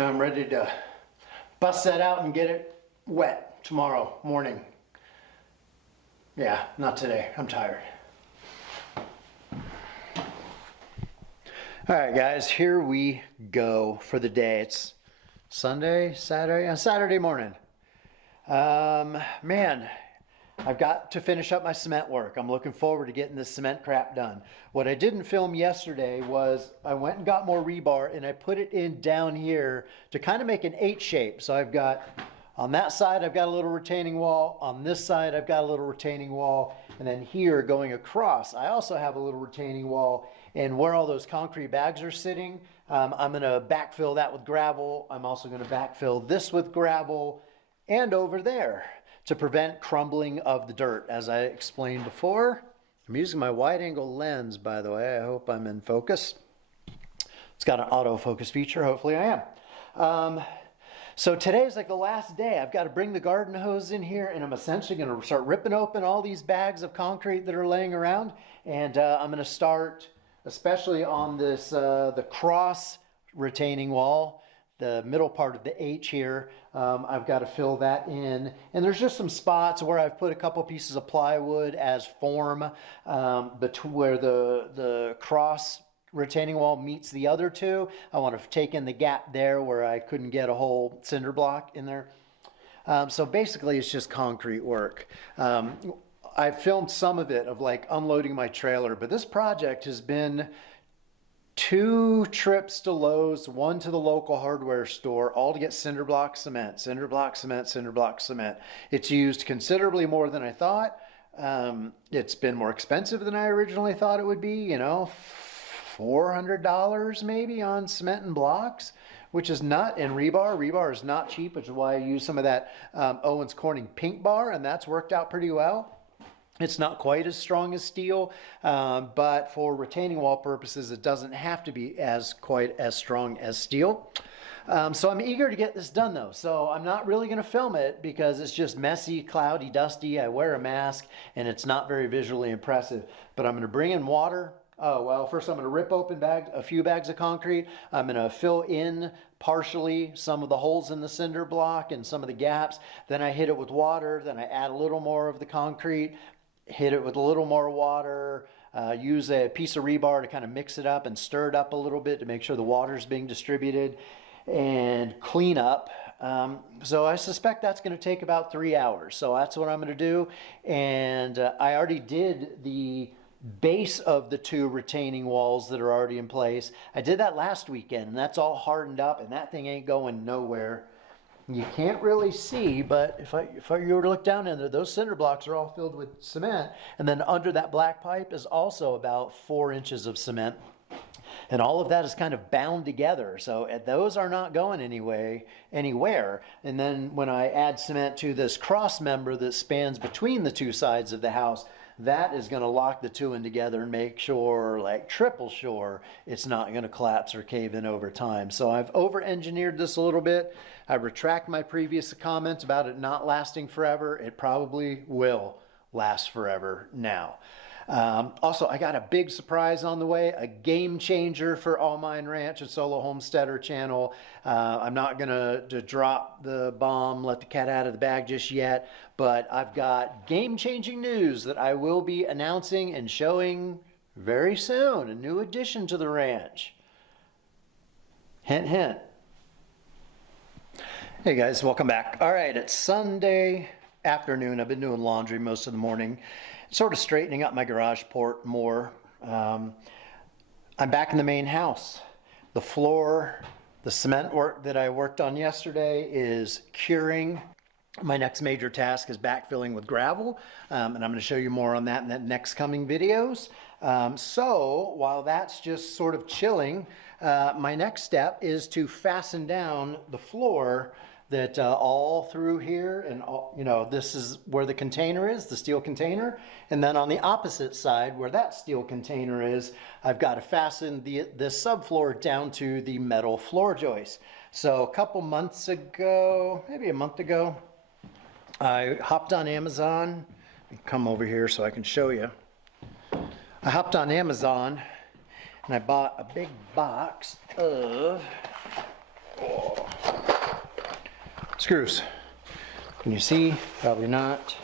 Now I'm ready to bust that out and get it wet tomorrow morning. Yeah, not today. I'm tired. All right, guys, here we go for the day. It's Saturday morning. Man, I've got to finish up my cement work. I'm looking forward to getting this cement crap done. What I didn't film yesterday was I went and got more rebar and I put it in down here to kind of make an H shape. So I've got, on that side, I've got a little retaining wall. On this side, I've got a little retaining wall. And then here going across, I also have a little retaining wall. And where all those concrete bags are sitting, I'm going to backfill that with gravel. I'm also going to backfill this with gravel and over there to prevent crumbling of the dirt. As I explained before, I'm using my wide angle lens, by the way. I hope I'm in focus. It's got an autofocus feature. Hopefully I am. So today is like the last day. I've got to bring the garden hose in here, and I'm essentially going to start ripping open all these bags of concrete that are laying around. And I'm going to start, especially on this, the cross retaining wall, the middle part of the H here. I've got to fill that in. And there's just some spots where I've put a couple pieces of plywood as form where the cross retaining wall meets the other two. I want to take in the gap there where I couldn't get a whole cinder block in there. So basically it's just concrete work. I filmed some of it of like unloading my trailer, but this project has been 2 trips to Lowe's, 1 to the local hardware store, all to get cinder block cement, cinder block cement, cinder block cement. It's used considerably more than I thought. It's been more expensive than I originally thought it would be, you know, $400 maybe on cement and blocks, which is not in rebar. Rebar is not cheap, which is why I use some of that Owens Corning pink bar, and that's worked out pretty well. It's not quite as strong as steel, but for retaining wall purposes, it doesn't have to be quite as strong as steel. So I'm eager to get this done though. So I'm not really going to film it because it's just messy, cloudy, dusty. I wear a mask and it's not very visually impressive, but I'm going to bring in water. Oh, well, first I'm going to rip open a few bags of concrete. I'm going to fill in partially some of the holes in the cinder block and some of the gaps. Then I hit it with water. Then I add a little more of the concrete, hit it with a little more water, use a piece of rebar to kind of mix it up and stir it up a little bit to make sure the water is being distributed, and clean up. So I suspect that's going to take about 3 hours. So that's what I'm going to do. And I already did the base of the 2 retaining walls that are already in place. I did that last weekend, and that's all hardened up, and that thing ain't going nowhere. You can't really see, but if you were to look down in there, those cinder blocks are all filled with cement. And then under that black pipe is also about 4 inches of cement. And all of that is kind of bound together. So those are not going anywhere. And then when I add cement to this cross member that spans between the 2 sides of the house, that is going to lock the 2 in together and make sure, like triple sure, it's not going to collapse or cave in over time. So I've over-engineered this a little bit. I retract my previous comments about it not lasting forever. It probably will last forever now. Also, I got a big surprise on the way, a game changer for All Mine Ranch and Solo Homesteader channel. I'm not going to drop the bomb, let the cat out of the bag just yet, but I've got game-changing news that I will be announcing and showing very soon. A new addition to the ranch. Hint, hint. Hey guys, welcome back. All right, it's Sunday afternoon. I've been doing laundry most of the morning, sort of straightening up my garage port more. I'm back in the main house. The floor, the cement work that I worked on yesterday is curing. My next major task is backfilling with gravel, and I'm going to show you more on that in the next coming videos. So while that's just sort of chilling, my next step is to fasten down the floor that all through here, and all, you know, this is where the container is, the steel container, and then on the opposite side where that steel container is, I've got to fasten this subfloor down to the metal floor joist. So a couple months ago, maybe a month ago, I hopped on Amazon. Let me come over here so I can show you. I hopped on Amazon and I bought a big box of Screws. Can you see? Probably not.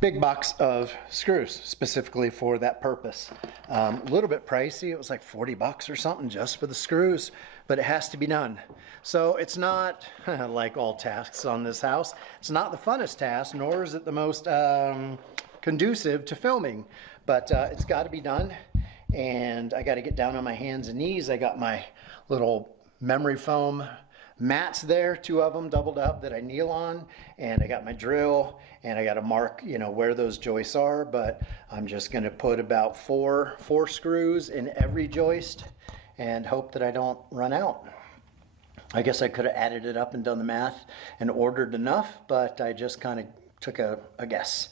Big box of screws specifically for that purpose. A little bit pricey. It was like 40 bucks or something just for the screws, but it has to be done. So it's not like all tasks on this house. It's not the funnest task, nor is it the most conducive to filming, but it's got to be done. And I got to get down on my hands and knees. I got my little memory foam mats there, 2 of them doubled up that I kneel on, and I got my drill, and I got to mark, you know, where those joists are. But I'm just going to put about four screws in every joist and hope that I don't run out. I guess I could have added it up and done the math and ordered enough, but I just kind of took a guess.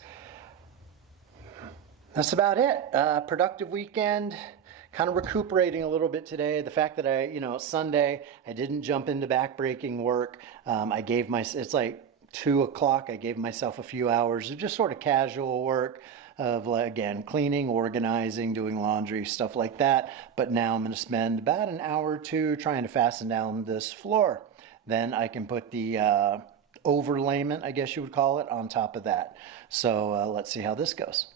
That's about it. Productive weekend. Kind of recuperating a little bit today. The fact that Sunday, I didn't jump into backbreaking work. It's like 2 o'clock. I gave myself a few hours of just sort of casual work of, again, cleaning, organizing, doing laundry, stuff like that. But now I'm going to spend about an hour or two trying to fasten down this floor. Then I can put the overlayment, I guess you would call it, on top of that. So let's see how this goes.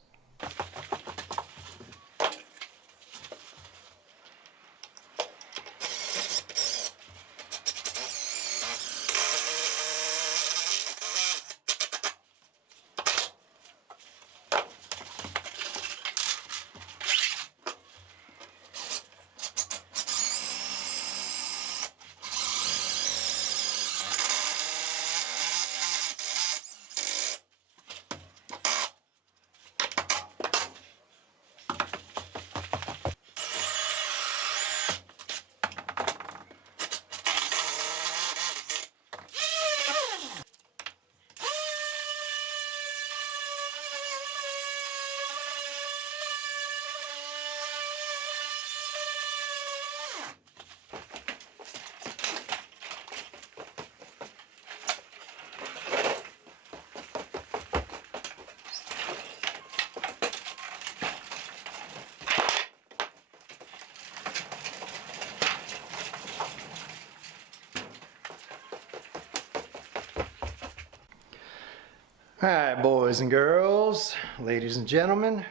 All right, boys and girls, ladies and gentlemen,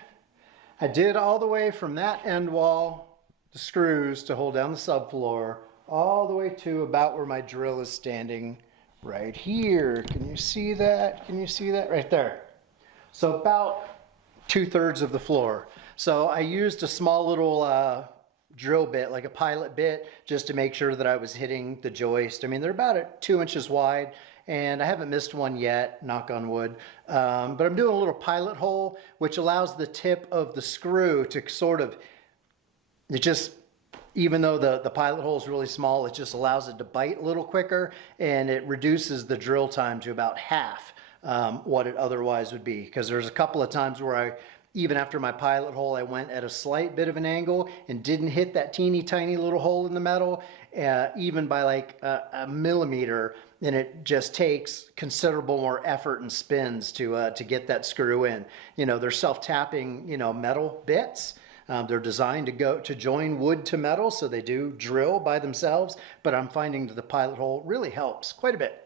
I did all the way from that end wall, the screws to hold down the subfloor, all the way to about where my drill is standing right here. Can you see that? Can you see that right there? So about 2/3 of the floor. So I used a small little drill bit, like a pilot bit, just to make sure that I was hitting the joist. I mean, they're about 2 inches wide, and I haven't missed one yet, knock on wood. But I'm doing a little pilot hole, which allows the tip of the screw to sort of, even though the pilot hole is really small, it just allows it to bite a little quicker, and it reduces the drill time to about half what it otherwise would be. Because there's a couple of times where even after my pilot hole, I went at a slight bit of an angle and didn't hit that teeny tiny little hole in the metal, even by like a millimeter. And it just takes considerable more effort and spins to get that screw in. You know, they're self-tapping, metal bits. They're designed to join wood to metal, so they do drill by themselves. But I'm finding that the pilot hole really helps quite a bit.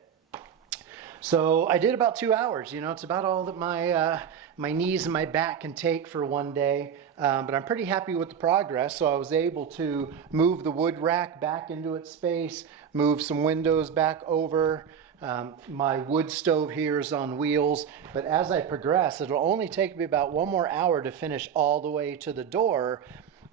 So I did about 2 hours. It's about all that my knees and my back can take for one day. But I'm pretty happy with the progress. So I was able to move the wood rack back into its space, move some windows back over. My wood stove here is on wheels. But as I progress, it'll only take me about 1 more hour to finish all the way to the door.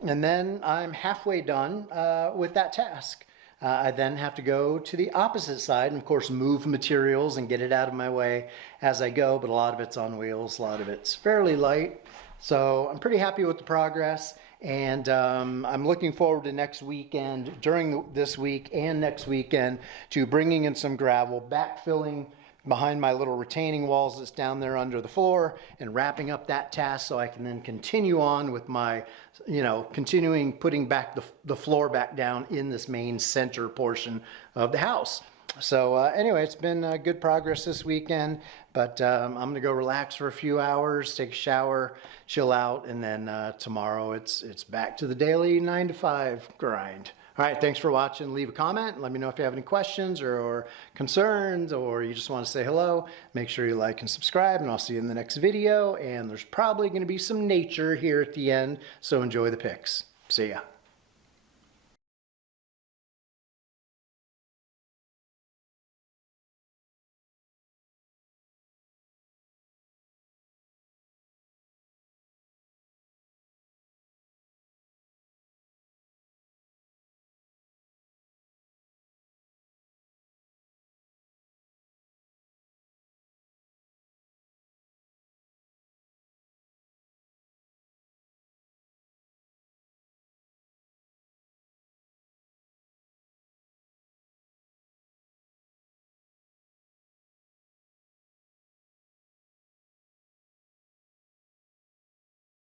And then I'm halfway done with that task. I then have to go to the opposite side and, of course, move materials and get it out of my way as I go. But a lot of it's on wheels. A lot of it's fairly light. So I'm pretty happy with the progress. And I'm looking forward to next weekend, during this week and next weekend, to bringing in some gravel, backfilling behind my little retaining walls that's down there under the floor, and wrapping up that task so I can then continue on with my, continuing putting back the floor back down in this main center portion of the house. So anyway, it's been good progress this weekend, but I'm going to go relax for a few hours, take a shower, chill out, and then tomorrow it's back to the daily 9 to 5 grind. All right, thanks for watching. Leave a comment. Let me know if you have any questions or concerns, or you just want to say hello. Make sure you like and subscribe, and I'll see you in the next video. And there's probably going to be some nature here at the end, so enjoy the pics. See ya.